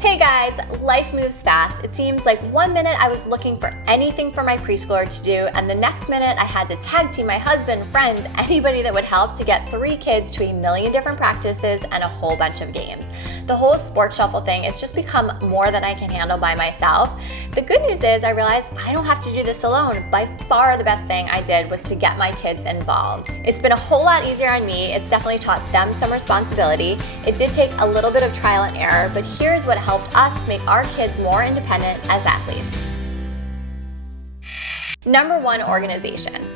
Hey guys, life moves fast. It seems like 1 minute I was looking for anything for my preschooler to do, and the next minute I had to tag team my husband, friends, anybody that would help to get 3 kids to a million different practices and a whole bunch of games. The whole sports shuffle thing has just become more than I can handle by myself. The good news is I realized I don't have to do this alone. By far the best thing I did was to get my kids involved. It's been a whole lot easier on me. It's definitely taught them some responsibility. It did take a little bit of trial and error, but here's what helped us make our kids more independent as athletes. Number 1, organization.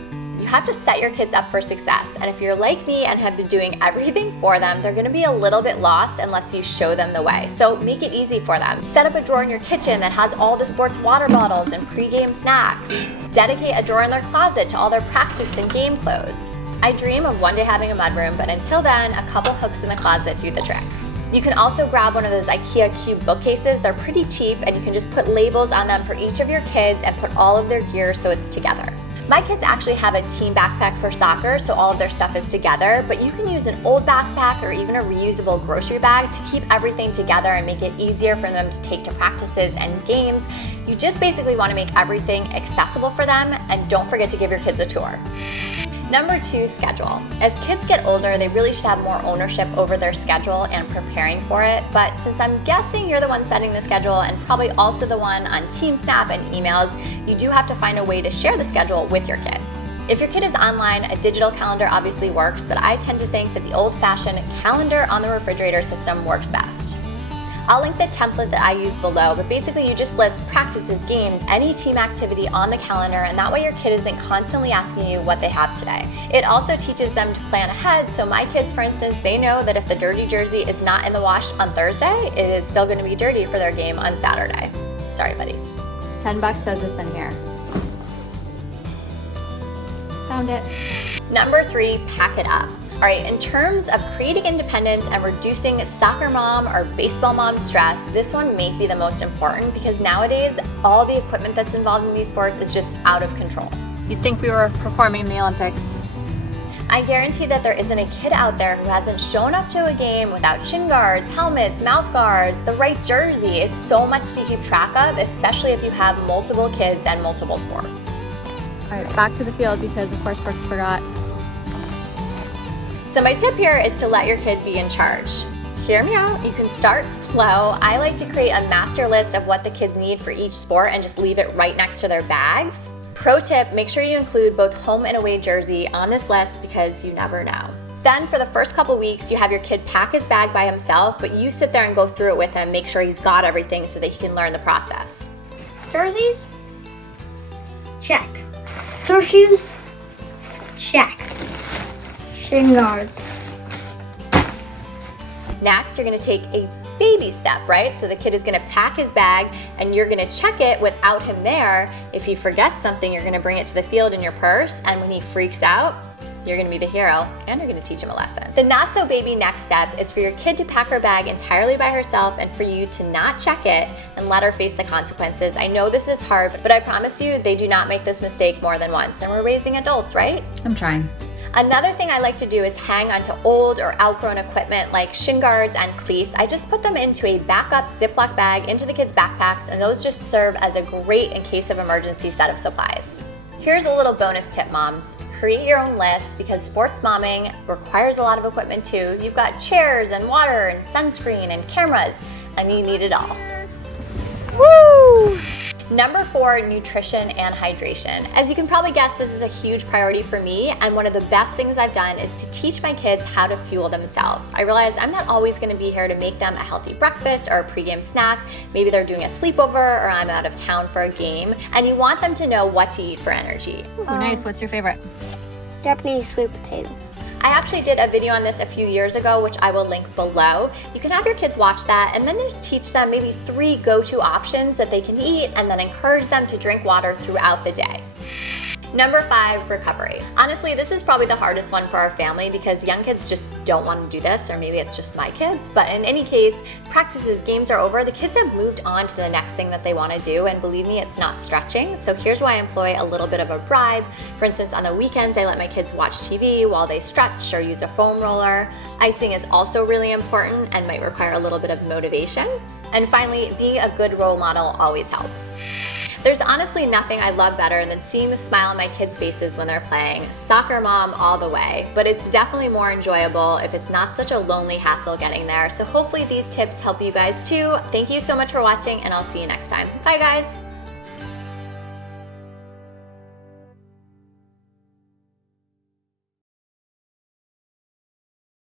You have to set your kids up for success, and if you're like me and have been doing everything for them, they're gonna be a little bit lost unless you show them the way. So make it easy for them. Set up a drawer in your kitchen that has all the sports water bottles and pre-game snacks. Dedicate a drawer in their closet to all their practice and game clothes. I dream of one day having a mudroom, but until then, a couple hooks in the closet do the trick. You can also grab one of those IKEA cube bookcases. They're pretty cheap, and you can just put labels on them for each of your kids and put all of their gear so it's together. My kids actually have a team backpack for soccer, so all of their stuff is together, but you can use an old backpack or even a reusable grocery bag to keep everything together and make it easier for them to take to practices and games. You just basically want to make everything accessible for them, and don't forget to give your kids a tour. Number 2, schedule. As kids get older, they really should have more ownership over their schedule and preparing for it, but since I'm guessing you're the one setting the schedule and probably also the one on Team Snap and emails, you do have to find a way to share the schedule with your kids. If your kid is online, a digital calendar obviously works, but I tend to think that the old-fashioned calendar on the refrigerator system works best. I'll link the template that I use below, but basically you just list practices, games, any team activity on the calendar, and that way your kid isn't constantly asking you what they have today. It also teaches them to plan ahead, so my kids, for instance, they know that if the dirty jersey is not in the wash on Thursday, it is still going to be dirty for their game on Saturday. Sorry, buddy. $10 says it's in here. Found it. Number 3, pack it up. All right, in terms of creating independence and reducing soccer mom or baseball mom stress, this one may be the most important because nowadays all the equipment that's involved in these sports is just out of control. You'd think we were performing in the Olympics. I guarantee that there isn't a kid out there who hasn't shown up to a game without shin guards, helmets, mouth guards, the right jersey. It's so much to keep track of, especially if you have multiple kids and multiple sports. All right, back to the field because of course Brooks forgot. So my tip here is to let your kid be in charge. Hear me out, you can start slow. I like to create a master list of what the kids need for each sport and just leave it right next to their bags. Pro tip, make sure you include both home and away jersey on this list because you never know. Then for the first couple weeks, you have your kid pack his bag by himself, but you sit there and go through it with him, make sure he's got everything so that he can learn the process. Jerseys? Check. Toe shoes? Check. Shin guards. Next, you're gonna take a baby step, right? So the kid is gonna pack his bag and you're gonna check it without him there. If he forgets something, you're gonna bring it to the field in your purse, and when he freaks out, you're gonna be the hero and you're gonna teach him a lesson. The not so baby next step is for your kid to pack her bag entirely by herself and for you to not check it and let her face the consequences. I know this is hard, but I promise you they do not make this mistake more than once, and we're raising adults, right? I'm trying. Another thing I like to do is hang onto old or outgrown equipment like shin guards and cleats. I just put them into a backup Ziploc bag into the kids' backpacks, and those just serve as a great in case of emergency set of supplies. Here's a little bonus tip, moms. Create your own list because sports momming requires a lot of equipment too. You've got chairs and water and sunscreen and cameras, and you need it all. Woo! Number 4, nutrition and hydration. As you can probably guess, this is a huge priority for me, and one of the best things I've done is to teach my kids how to fuel themselves. I realized I'm not always gonna be here to make them a healthy breakfast or a pregame snack. Maybe they're doing a sleepover or I'm out of town for a game, and you want them to know what to eat for energy. Ooh, nice. What's your favorite? Japanese sweet potato. I actually did a video on this a few years ago, which I will link below. You can have your kids watch that and then just teach them maybe 3 go-to options that they can eat and then encourage them to drink water throughout the day. Number 5, recovery. Honestly, this is probably the hardest one for our family because young kids just don't want to do this, or maybe it's just my kids. But in any case, practices, games are over. The kids have moved on to the next thing that they want to do, and believe me, it's not stretching. So here's why I employ a little bit of a bribe. For instance, on the weekends, I let my kids watch TV while they stretch or use a foam roller. Icing is also really important and might require a little bit of motivation. And finally, being a good role model always helps. There's honestly nothing I love better than seeing the smile on my kids' faces when they're playing. Soccer mom all the way, but it's definitely more enjoyable if it's not such a lonely hassle getting there. So hopefully these tips help you guys too. Thank you so much for watching, and I'll see you next time. Bye guys.